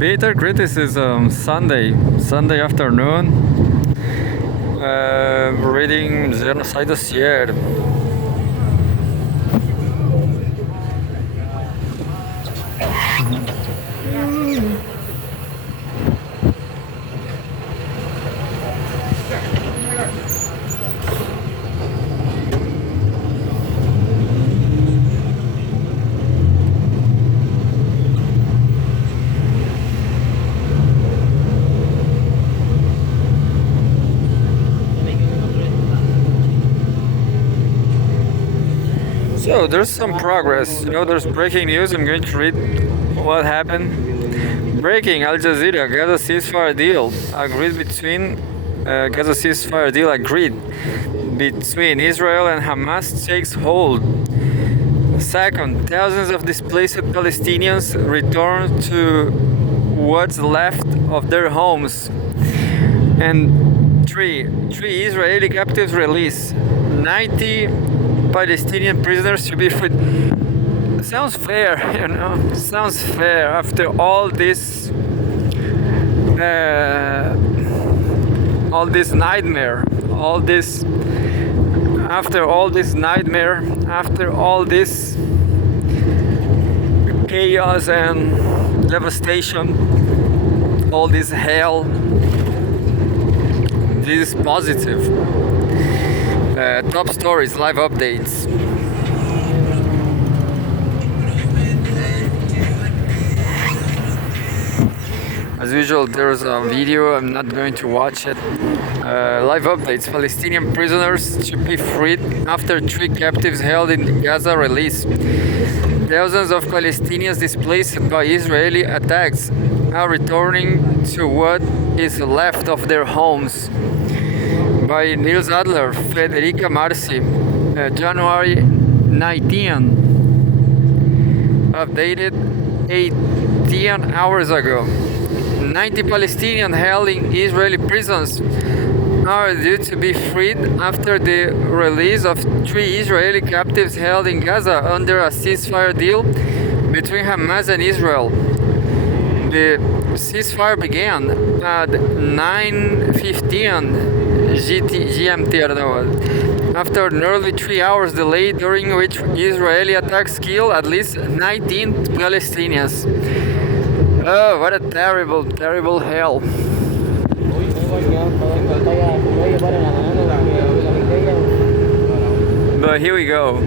Bitter criticism. Sunday afternoon. Reading Genocide Dossier. So there's some progress. There's breaking news. I'm going to read what happened. Breaking: Al Jazeera, Gaza ceasefire deal agreed between Gaza ceasefire deal agreed between Israel and Hamas takes hold. Second, thousands of displaced Palestinians return to what's left of their homes. And three Israeli captives released. 90 Palestinian prisoners to be freed. Sounds fair, Sounds fair after all this nightmare, after all this chaos and devastation, all this hell. This is positive. Top stories, live updates. As usual, there's a video. I'm not going to watch it. Live updates. Palestinian prisoners to be freed after 3 captives held in Gaza released. Thousands of Palestinians displaced by Israeli attacks are returning to what is left of their homes. By Nils Adler, Federica Marci, January 19, updated 18 hours ago. 90 Palestinians held in Israeli prisons are due to be freed after the release of 3 Israeli captives held in Gaza under a ceasefire deal between Hamas and Israel. The ceasefire began at 9:15 GMT, after nearly 3 hours delay, during which Israeli attacks killed at least 19 Palestinians. Oh, what a terrible, terrible hell. But here we go.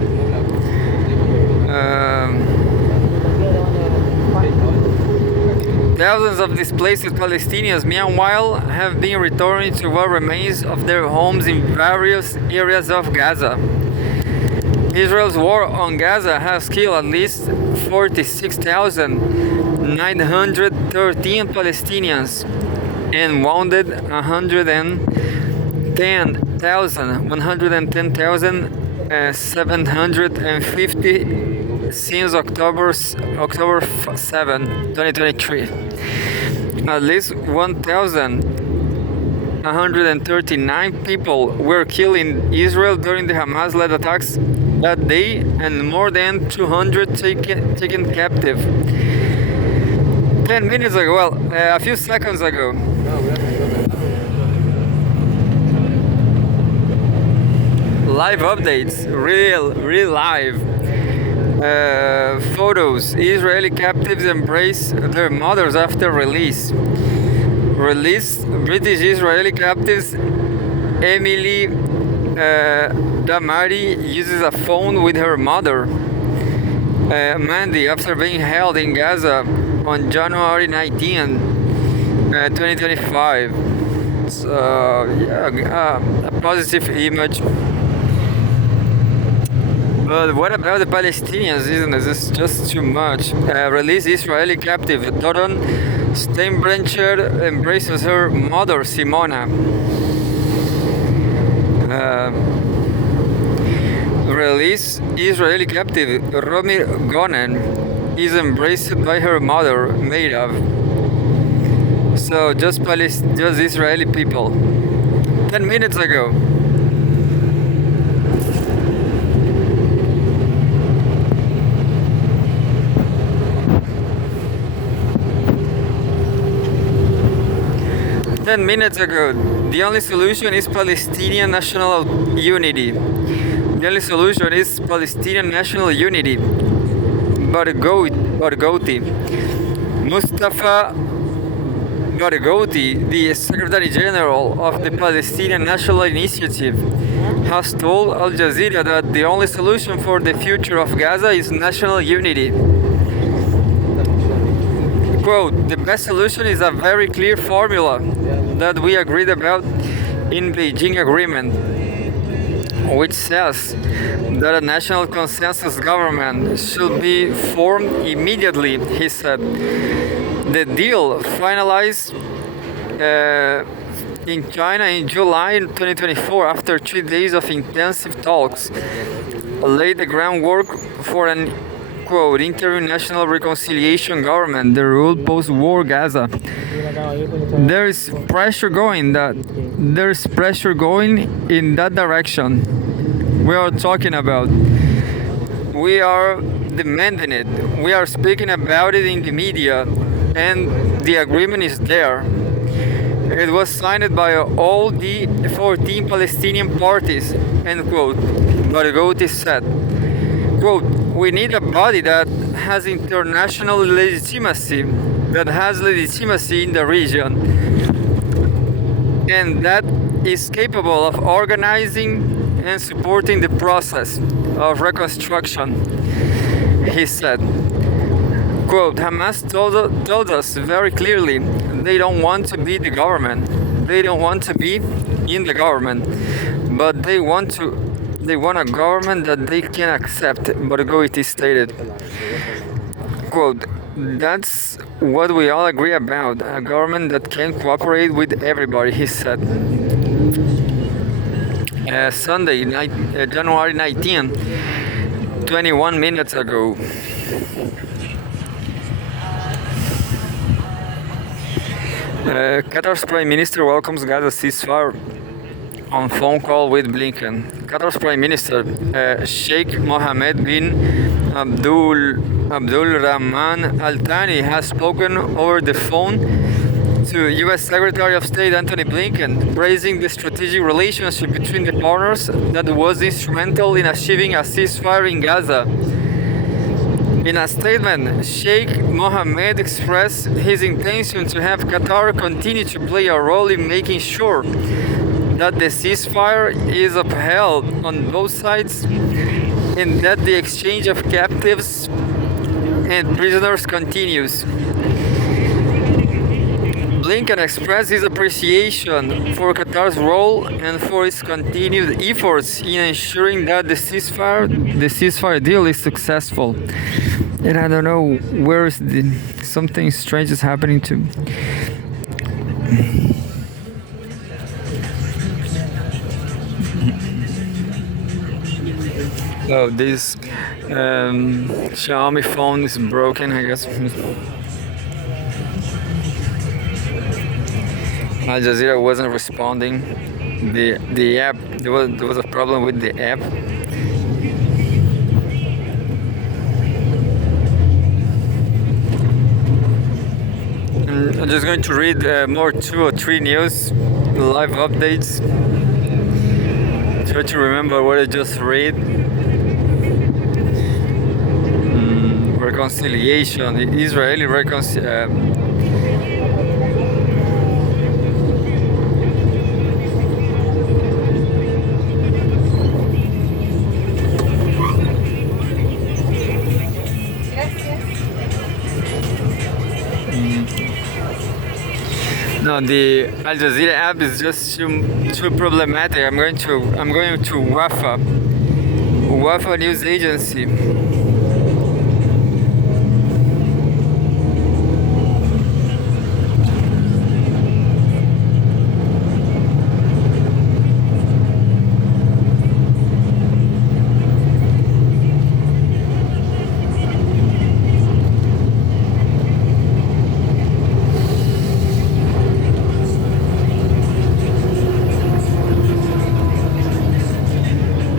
Thousands of displaced Palestinians, meanwhile, have been returning to what remains of their homes in various areas of Gaza. Israel's war on Gaza has killed at least 46,913 Palestinians and wounded 110,750 since October 7, 2023. At least 1,139 people were killed in Israel during the Hamas-led attacks that day, and more than 200 taken captive. 10 minutes ago, a few seconds ago. Live updates, real live. Photos. Israeli captives embrace their mothers after release. Released British Israeli captives Emily Damari uses a phone with her mother, Mandy, after being held in Gaza on January 19, 2025. So, a positive image. But what about the Palestinians? Isn't this is just too much? Released Israeli captive Doron Steinbrecher embraces her mother Simona. Released Israeli captive Romi Gonen is embraced by her mother Meirav. So just Israeli people. 10 minutes ago. 10 minutes ago, the only solution is Palestinian national unity. The only solution is Palestinian national unity. Barghouti. Mustafa Barghouti, the Secretary General of the Palestinian National Initiative, has told Al Jazeera that the only solution for the future of Gaza is national unity. Quote, the best solution is a very clear formula that we agreed about in Beijing Agreement, which says that a national consensus government should be formed immediately, he said. The deal finalized in China in July 2024 after 3 days of intensive talks laid the groundwork for an quote interim national reconciliation government that rule post-war Gaza. There is pressure going in that direction. We are talking about. We are demanding it. We are speaking about it in the media, and the agreement is there. It was signed by all the 14 Palestinian parties, end quote. Barghouti said. Quote, we need a body that has international legitimacy, in the region, and that is capable of organizing and supporting the process of reconstruction, he said. Quote, Hamas told us very clearly they don't want to be the government. They don't want to be in the government, but they want a government that they can accept, Barghouti stated. Quote, that's what we all agree about, a government that can cooperate with everybody, he said. Sunday, January 19, 21 minutes ago. Qatar's Prime Minister welcomes Gaza ceasefire on phone call with Blinken. Qatar's Prime Minister Sheikh Mohammed bin Abdul Rahman Al Thani has spoken over the phone to U.S. Secretary of State Antony Blinken, praising the strategic relationship between the partners that was instrumental in achieving a ceasefire in Gaza. In a statement, Sheikh Mohammed expressed his intention to have Qatar continue to play a role in making sure that the ceasefire is upheld on both sides and that the exchange of captives and prisoners continues. Blinken expressed his appreciation for Qatar's role and for its continued efforts in ensuring that the ceasefire deal is successful. And I don't know where is something strange is happening to. Oh, this Xiaomi phone is broken, I guess. Al Jazeera wasn't responding. The app, there was a problem with the app. I'm just going to read more 2 or 3 news, live updates. Try to remember what I just read. Reconciliation, the Israeli reconciliation. No, the Al Jazeera app is just too problematic. I'm going to Wafa News Agency.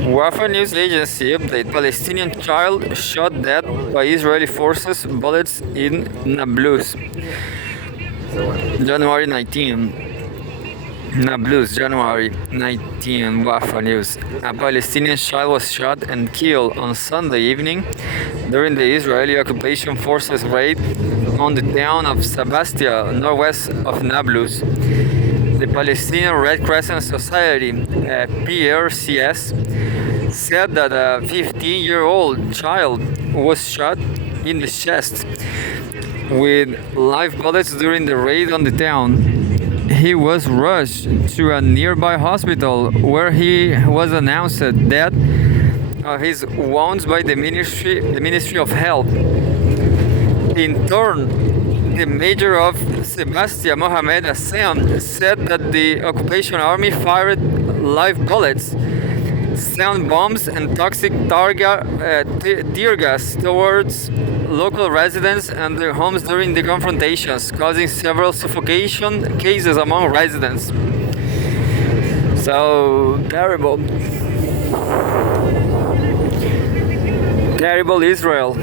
Wafa News Agency update: Palestinian child shot dead by Israeli forces, bullets in Nablus. January 19. Nablus, January 19, Wafa News. A Palestinian child was shot and killed on Sunday evening during the Israeli occupation forces raid on the town of Sebastia, northwest of Nablus. The Palestinian Red Crescent Society, PRCS, said that a 15-year-old child was shot in the chest with live bullets during the raid on the town. He was rushed to a nearby hospital where he was announced dead of his wounds by the Ministry of Health. In turn, the mayor of Sebastia, Mohamed Hassan, said that the occupation army fired live bullets, sound bombs, and toxic tear gas towards local residents and their homes during the confrontations, causing several suffocation cases among residents. So terrible. Terrible Israel.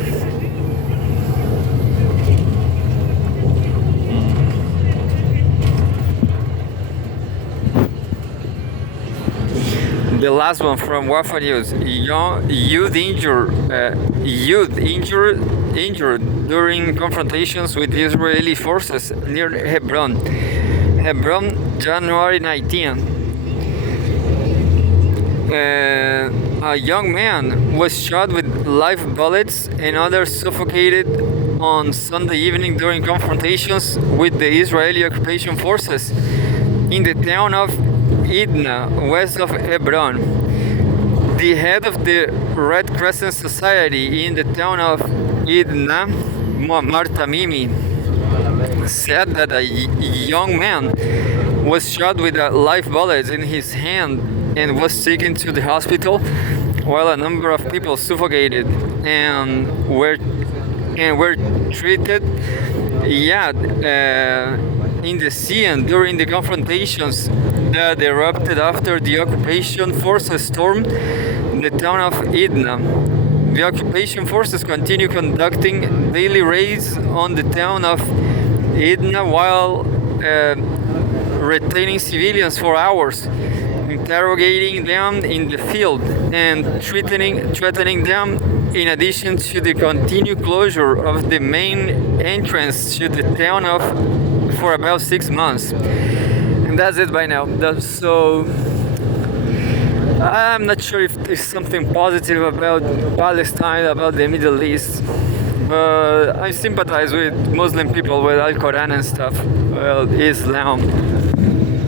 The last one from Wafa News: injured during confrontations with Israeli forces near Hebron. Hebron, January 19. A young man was shot with live bullets and others suffocated on Sunday evening during confrontations with the Israeli occupation forces in the town of Edna, west of Hebron. The head of the Red Crescent Society in the town of Edna, Muammar Tamimi, said that a young man was shot with a live bullet in his hand and was taken to the hospital, while a number of people suffocated and were treated. In the scene during the confrontations that erupted after the occupation forces stormed the town of Edna. The occupation forces continue conducting daily raids on the town of Edna while retaining civilians for hours, interrogating them in the field, and threatening them, in addition to the continued closure of the main entrance to the town for about 6 months. And that's it by now. So I'm not sure if there's something positive about Palestine, about the Middle East. I sympathize with Muslim people with Al Quran and stuff, well, Islam.